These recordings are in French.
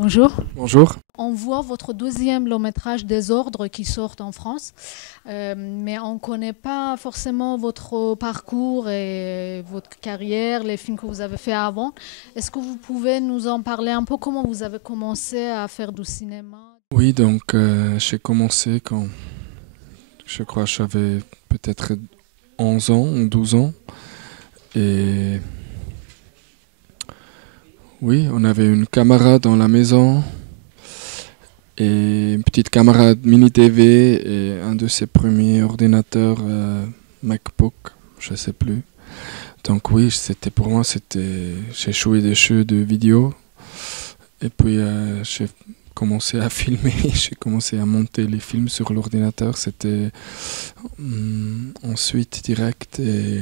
Bonjour. Bonjour. On voit votre deuxième long métrage Désordre qui sort en France, mais on ne connaît pas forcément votre parcours et votre carrière, les films que vous avez fait avant. Est-ce que vous pouvez nous en parler un peu, comment vous avez commencé à faire du cinéma? Oui, donc j'ai commencé quand je crois que j'avais peut-être 11 ans ou 12 ans. Et oui, on avait une camarade dans la maison et une petite camarade mini TV et un de ses premiers ordinateurs MacBook, je sais plus. Donc oui, c'était pour moi, j'ai joué des jeux de vidéo et puis j'ai commencé à filmer, j'ai commencé à monter les films sur l'ordinateur. C'était ensuite direct et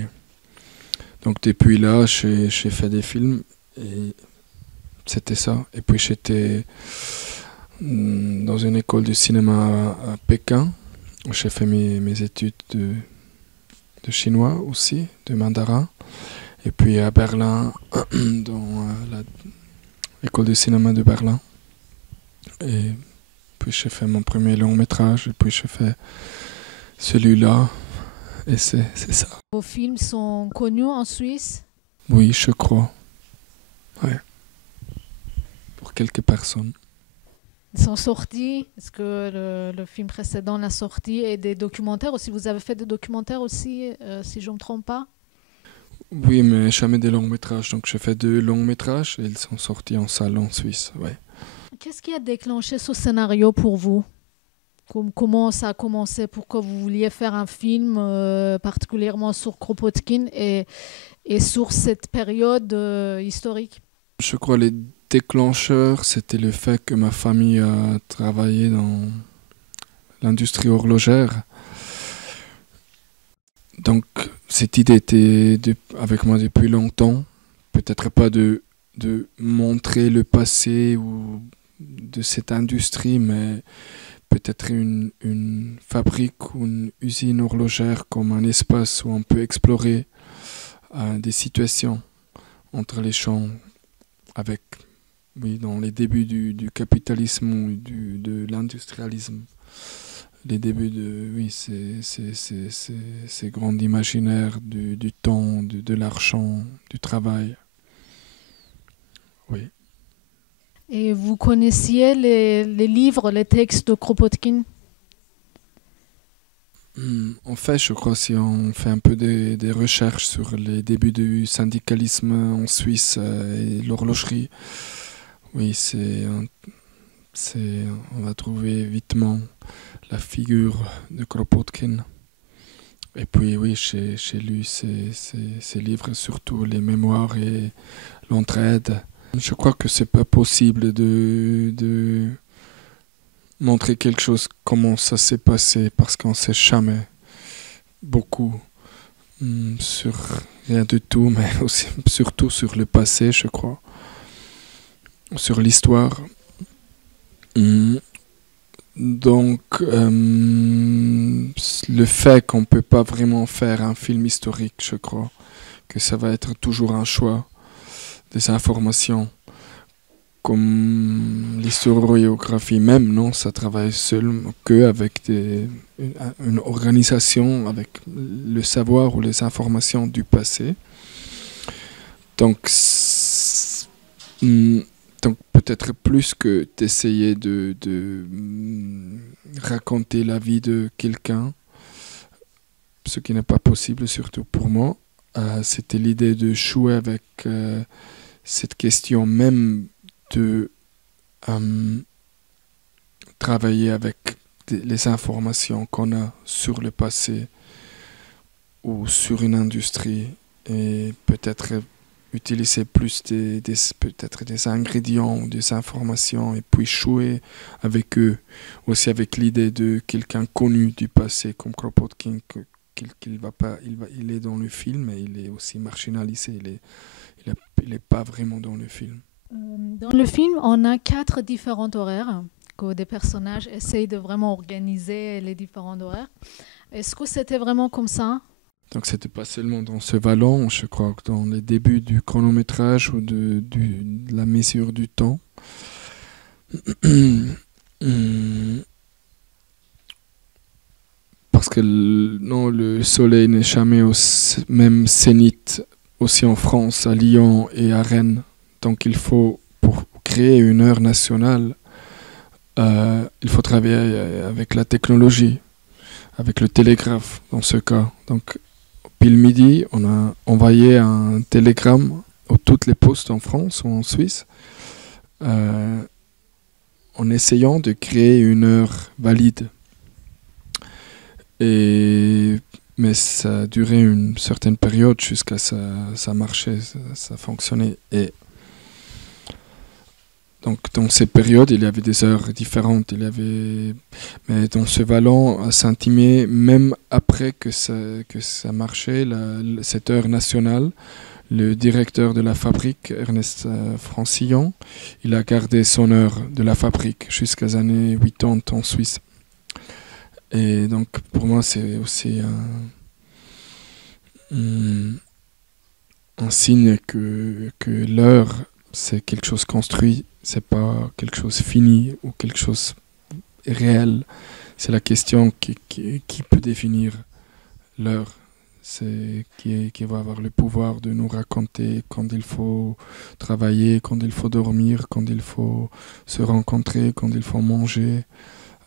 donc depuis là, j'ai fait des films et c'était ça. Et puis j'étais dans une école de cinéma à Pékin. J'ai fait mes études de chinois aussi, de mandarin. Et puis à Berlin, dans l'école de cinéma de Berlin. Et puis j'ai fait mon premier long métrage. Et puis j'ai fait celui-là. Et c'est ça. Vos films sont connus en Suisse? Oui, je crois. Ouais. Pour quelques personnes. Ils sont sortis? Est-ce que le film précédent l'a sorti? Et des documentaires aussi? Vous avez fait des documentaires aussi, si je ne me trompe pas? Oui, mais jamais des longs métrages. Donc j'ai fait 2 longs métrages et ils sont sortis en salle en Suisse. Ouais. Qu'est-ce qui a déclenché ce scénario pour vous? Comment ça a commencé? Pourquoi vous vouliez faire un film particulièrement sur Kropotkin et sur cette période historique? Je crois les déclencheurs, c'était le fait que ma famille a travaillé dans l'industrie horlogère. Donc cette idée était avec moi depuis longtemps. Peut-être pas de montrer le passé ou de cette industrie, mais peut-être une fabrique ou une usine horlogère comme un espace où on peut explorer des situations entre les champs avec, oui, dans les débuts du capitalisme ou de l'industrialisme. Les débuts de, oui, ces grands imaginaires du temps, de l'argent, du travail. Oui. Et vous connaissiez les livres, les textes de Kropotkin? En fait, je crois si on fait un peu des recherches sur les débuts du syndicalisme en Suisse et l'horlogerie, oui, on va trouver vitement la figure de Kropotkin. Et puis oui, j'ai lu ces livres, surtout les mémoires et l'entraide. Je crois que c'est pas possible de montrer quelque chose, comment ça s'est passé, parce qu'on sait jamais beaucoup sur rien du tout, mais aussi, surtout sur le passé, je crois, sur l'histoire. Donc, le fait qu'on ne peut pas vraiment faire un film historique, je crois que ça va être toujours un choix des informations. Comme l'historiographie même, non, ça travaille seul qu'avec une organisation, avec le savoir ou les informations du passé. Donc, donc peut-être plus que d'essayer de raconter la vie de quelqu'un, ce qui n'est pas possible, surtout pour moi. C'était l'idée de jouer avec cette question même de travailler avec les informations qu'on a sur le passé ou sur une industrie et peut-être utiliser plus peut-être des ingrédients ou des informations et puis jouer avec eux, aussi avec l'idée de quelqu'un connu du passé comme Kropotkin, il est dans le film mais il est aussi marginalisé, il est pas vraiment dans le film. Dans le film, on a 4 différents horaires que des personnages essayent de vraiment organiser les différents horaires. Est-ce que c'était vraiment comme ça? Donc c'était pas seulement dans ce vallon, je crois que dans les débuts du chronométrage ou de la mesure du temps. Hmm, Parce que non, le soleil n'est jamais au même zénith aussi en France, à Lyon et à Rennes. Donc il faut, pour créer une heure nationale, il faut travailler avec la technologie, avec le télégraphe dans ce cas. Donc pile midi, on a envoyé un télégramme à toutes les postes en France ou en Suisse, euh, en essayant de créer une heure valide. Et, mais ça a duré une certaine période jusqu'à ça marchait, ça fonctionnait. Et donc dans ces périodes, il y avait des heures différentes. Mais dans ce vallon, à Saint-Imier, même après que ça marchait, cette heure nationale, le directeur de la fabrique, Ernest Francillon, il a gardé son heure de la fabrique jusqu'aux années 80 en Suisse. Et donc pour moi, c'est aussi un signe que l'heure, c'est quelque chose construit, c'est pas quelque chose fini ou quelque chose réel. C'est la question qui peut définir l'heure. C'est qui va avoir le pouvoir de nous raconter quand il faut travailler, quand il faut dormir, quand il faut se rencontrer, quand il faut manger.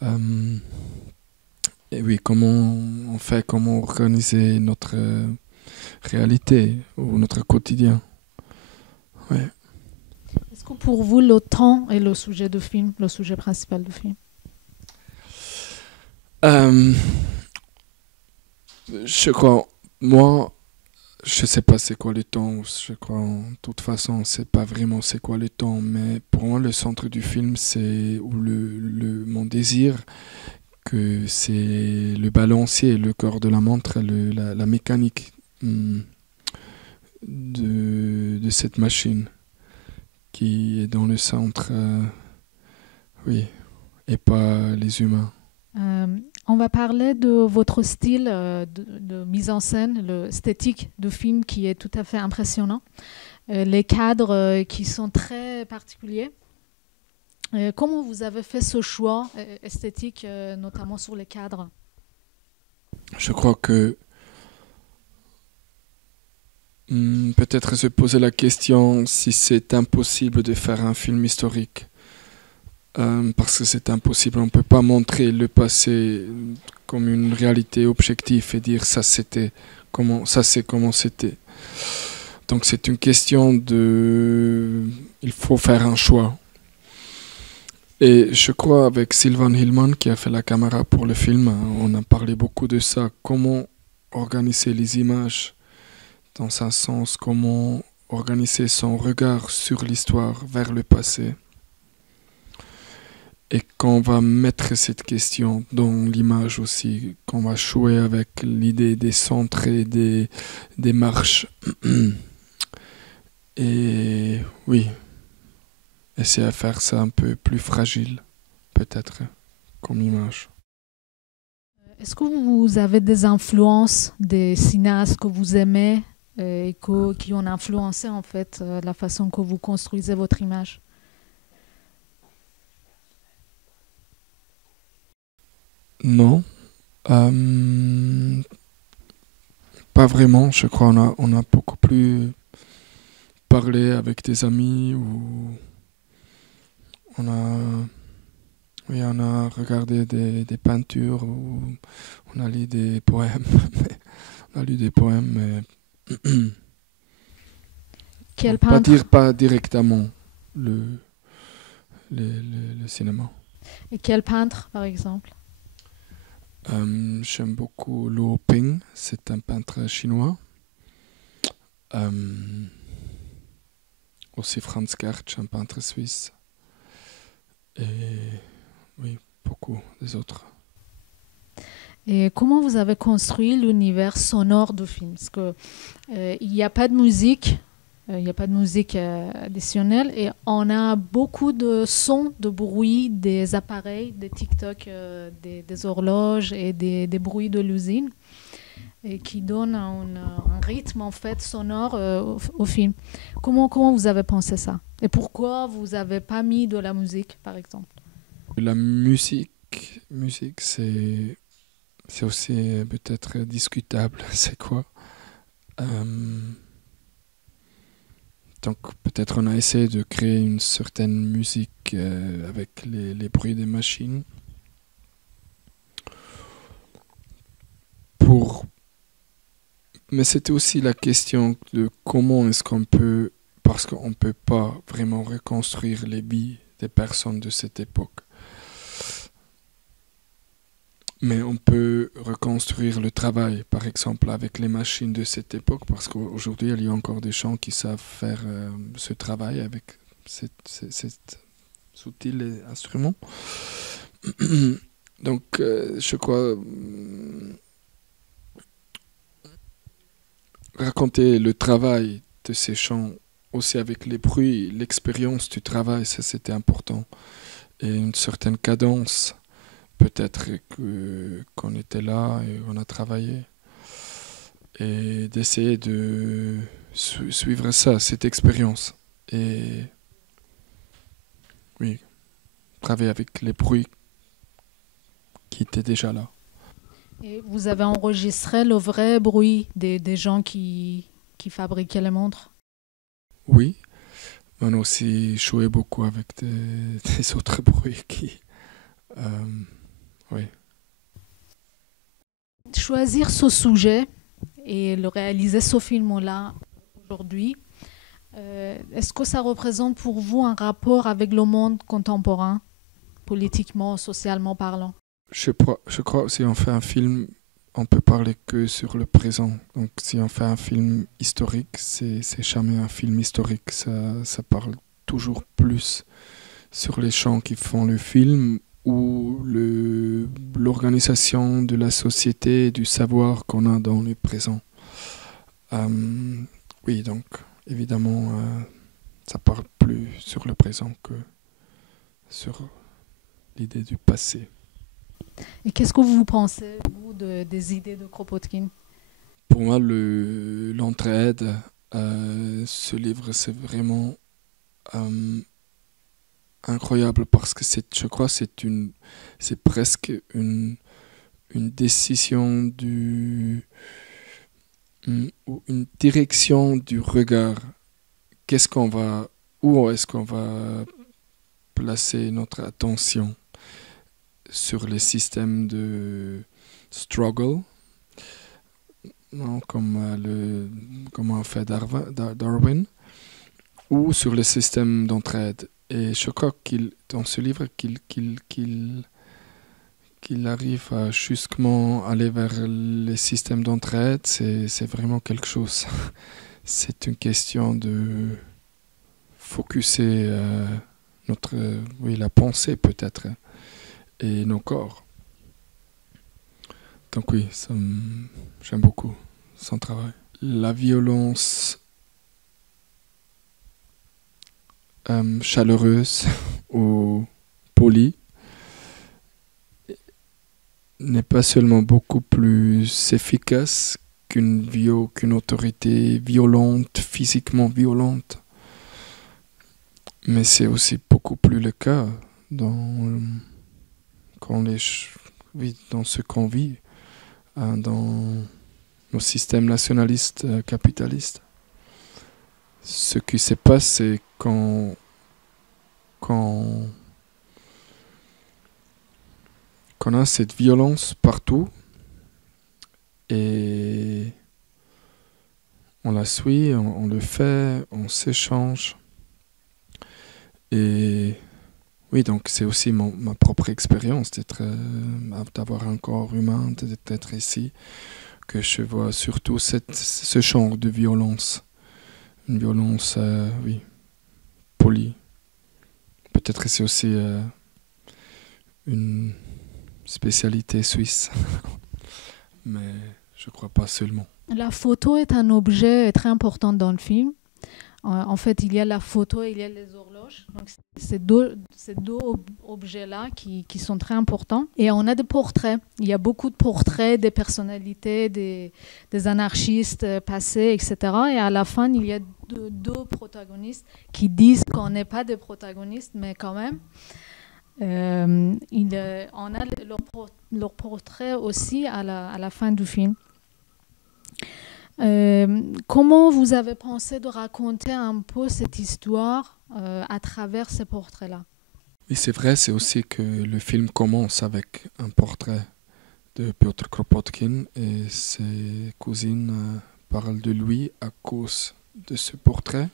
Euh, et oui, comment organiser notre réalité ou notre quotidien. Ouais. Est-ce que pour vous, le temps est le sujet du film, le sujet principal du film? Euh, je crois, moi, je sais pas c'est quoi le temps. Je crois, en toute façon, c'est pas vraiment c'est quoi le temps. Mais pour moi, le centre du film, c'est ou mon désir que c'est le balancier, le corps de la montre, la mécanique de cette machine qui est dans le centre, oui, et pas les humains. Euh, on va parler de votre style de mise en scène, l'esthétique du film qui est tout à fait impressionnant. Les cadres qui sont très particuliers. Comment vous avez fait ce choix esthétique, notamment sur les cadres? Je crois que peut-être se poser la question si c'est impossible de faire un film historique. Parce que c'est impossible, on ne peut pas montrer le passé comme une réalité objective et dire ça c'était ça c'est comment c'était. Donc c'est une question il faut faire un choix. Et je crois avec Sylvan Hillman qui a fait la caméra pour le film, on a parlé beaucoup de ça, comment organiser les images dans un sens, comment organiser son regard sur l'histoire vers le passé. Et qu'on va mettre cette question dans l'image aussi, qu'on va jouer avec l'idée des centres et des marches. Et oui, essayer de faire ça un peu plus fragile, peut-être, comme image. Est-ce que vous avez des influences, des cinéastes que vous aimez et qui ont influencé en fait la façon que vous construisez votre image? Non, euh, pas vraiment. Je crois on a beaucoup plus parlé avec des amis ou on a, oui, on a regardé des peintures ou on a lu des poèmes. On a lu des poèmes, mais Quel pas peintre pas directement le, le cinéma. et quel peintre par exemple? J'aime beaucoup Luo Ping, c'est un peintre chinois. Euh, Aussi Franz Gertsch, un peintre suisse. Et oui, beaucoup des autres. Et comment vous avez construit l'univers sonore du film? Parce que il n'y a pas de musique, il n'y a pas de musique additionnelle, et on a beaucoup de sons, de bruits des appareils, des TikTok, des horloges et des bruits de l'usine. et qui donne un rythme en fait sonore au film. Comment vous avez pensé ça? Et pourquoi vous n'avez pas mis de la musique, par exemple? La musique c'est aussi peut-être discutable. C'est quoi? Euh, donc peut-être on a essayé de créer une certaine musique avec les bruits des machines pour. Mais c'était aussi la question de comment est-ce qu'on peut, parce qu'on ne peut pas vraiment reconstruire les vies des personnes de cette époque. Mais on peut reconstruire le travail, par exemple, avec les machines de cette époque, parce qu'aujourd'hui, il y a encore des gens qui savent faire ce travail avec cet outil et instrument. Donc, je crois, raconter le travail de ces chants, aussi avec les bruits, l'expérience du travail, ça c'était important. Et une certaine cadence. Peut-être qu'on était là et on a travaillé. Et d'essayer de suivre ça, cette expérience. Et oui, travailler avec les bruits qui étaient déjà là. Et vous avez enregistré le vrai bruit des gens qui fabriquaient les montres? Oui, on a aussi joué beaucoup avec des autres bruits qui. Oui. Choisir ce sujet et le réaliser ce film-là aujourd'hui, est-ce que ça représente pour vous un rapport avec le monde contemporain, politiquement, socialement parlant? Je crois que si on fait un film, on peut parler que sur le présent. Donc si on fait un film historique, c'est jamais un film historique. Ça parle toujours plus sur les gens qui font le film ou l'organisation de la société et du savoir qu'on a dans le présent. Oui, donc évidemment, ça parle plus sur le présent que sur l'idée du passé. Et qu'est-ce que vous pensez, vous, des idées de Kropotkin? Pour moi, l'entraide, ce livre, c'est vraiment incroyable parce que je crois que c'est presque une décision ou une direction du regard. Où est-ce qu'on va placer notre attention sur les systèmes de struggle, non, comme a fait Darwin, ou sur le système d'entraide. Et je crois dans ce livre qu'il arrive à justement aller vers les systèmes d'entraide, c'est vraiment quelque chose. C'est une question de focuser la pensée peut-être et nos corps. Donc oui, j'aime beaucoup son travail. La violence chaleureuse ou polie n'est pas seulement beaucoup plus efficace qu'une autorité violente, physiquement violente, mais c'est aussi beaucoup plus le cas dans ce qu'on vit, dans nos systèmes nationalistes capitalistes. Ce qui se passe, c'est quand a cette violence partout et on la suit, on le fait, on s'échange. Et oui, donc c'est aussi ma propre expérience d'avoir un corps humain, d'être ici, que je vois surtout ce genre de violence. Une violence, oui, polie. Peut-être que c'est aussi une spécialité suisse, mais je crois pas seulement. La photo est un objet très important dans le film. En fait, il y a la photo et il y a les horloges. Donc, ces deux objets-là qui sont très importants. Et on a des portraits. Il y a beaucoup de portraits des personnalités, des anarchistes passés, etc. Et à la fin, il y a deux protagonistes qui disent qu'on n'est pas des protagonistes, mais quand même. On a leur portrait aussi à la fin du film. Comment vous avez pensé de raconter un peu cette histoire à travers ces portraits-là? Oui, c'est vrai, c'est aussi que le film commence avec un portrait de Piotr Kropotkin et ses cousines parlent de lui à cause de ce portrait.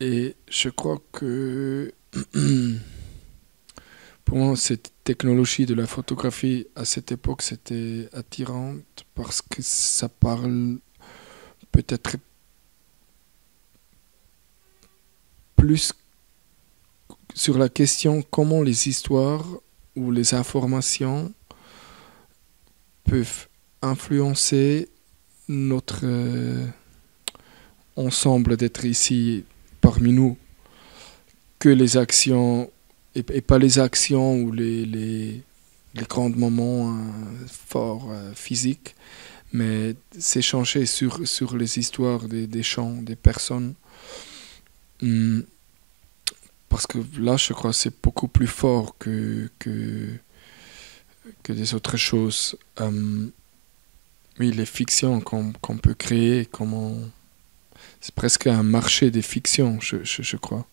Et je crois que pour moi, cette technologie de la photographie à cette époque, c'était attirante parce que ça parle peut-être plus sur la question comment les histoires ou les informations peuvent influencer notre ensemble d'être ici parmi nous, que les actions et pas les actions ou les grands moments forts physiques, mais s'échanger sur les histoires des gens, des personnes. Parce que là, je crois que c'est beaucoup plus fort que des autres choses. Oui, les fictions qu'on peut créer, c'est presque un marché des fictions, je crois.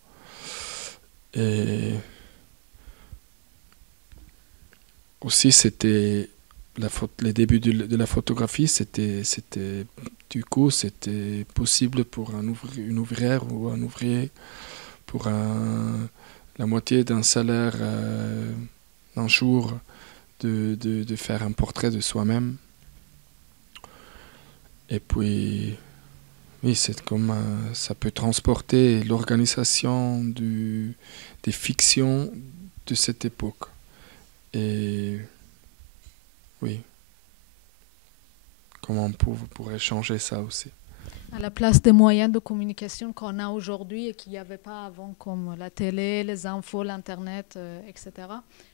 Et aussi, c'était les débuts de la photographie, c'était possible pour une ouvrière ou un ouvrier pour la moitié d'un salaire d'un jour de faire un portrait de soi-même. Et puis, oui, c'est comme ça peut transporter l'organisation des fictions de cette époque. Et oui, comment on pourrait changer ça aussi. À la place des moyens de communication qu'on a aujourd'hui et qu'il n'y avait pas avant, comme la télé, les infos, l'Internet, etc.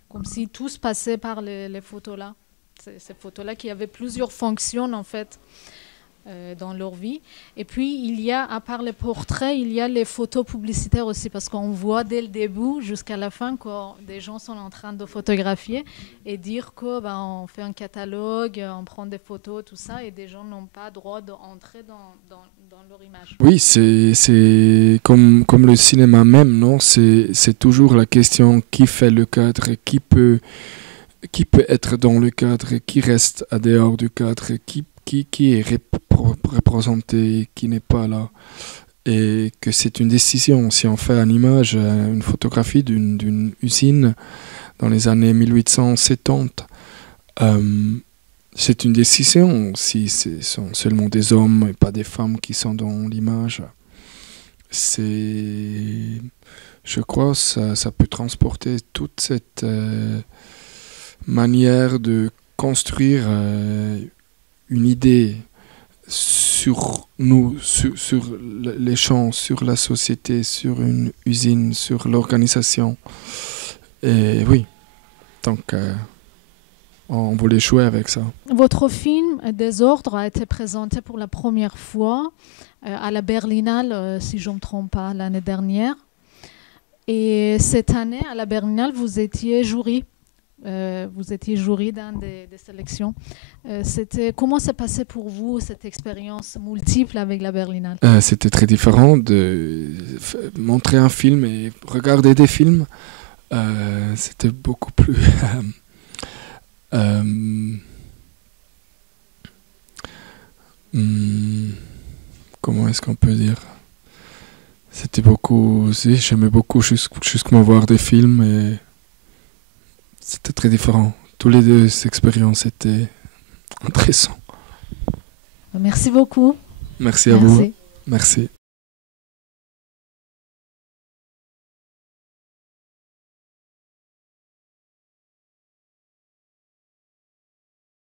Comme si tout se passait par les photos-là. Ces photos-là qui avaient plusieurs fonctions, en fait, dans leur vie. Et puis, il y a, à part les portraits, il y a les photos publicitaires aussi, parce qu'on voit dès le début jusqu'à la fin que des gens sont en train de photographier et dire qu'on fait un catalogue, on prend des photos, tout ça, et des gens n'ont pas droit d'entrer dans leur image. Oui, c'est comme le cinéma même, non? C'est toujours la question qui fait le cadre, qui peut être dans le cadre, qui reste à dehors du cadre, qui est représenté, qui n'est pas là. Et que c'est une décision. Si on fait une image, une photographie d'une usine dans les années 1870, c'est une décision. Si ce sont seulement des hommes et pas des femmes qui sont dans l'image, je crois que ça peut transporter toute cette manière de construire une idée sur nous, sur les gens, sur la société, sur une usine, sur l'organisation. Et oui, donc on voulait jouer avec ça. Votre film Désordre a été présenté pour la première fois à la Berlinale, si je ne me trompe pas, l'année dernière. Et cette année, à la Berlinale, vous étiez jury. Vous étiez jury dans des sélections. Comment s'est passé pour vous cette expérience multiple avec la Berlinale? C'était très différent de montrer un film et regarder des films. C'était beaucoup plus... comment est-ce qu'on peut dire? C'était beaucoup... J'aimais beaucoup juste me voir des films et... C'était très différent. Tous les deux, ces expériences étaient intéressantes. Merci beaucoup. Merci à vous. Merci.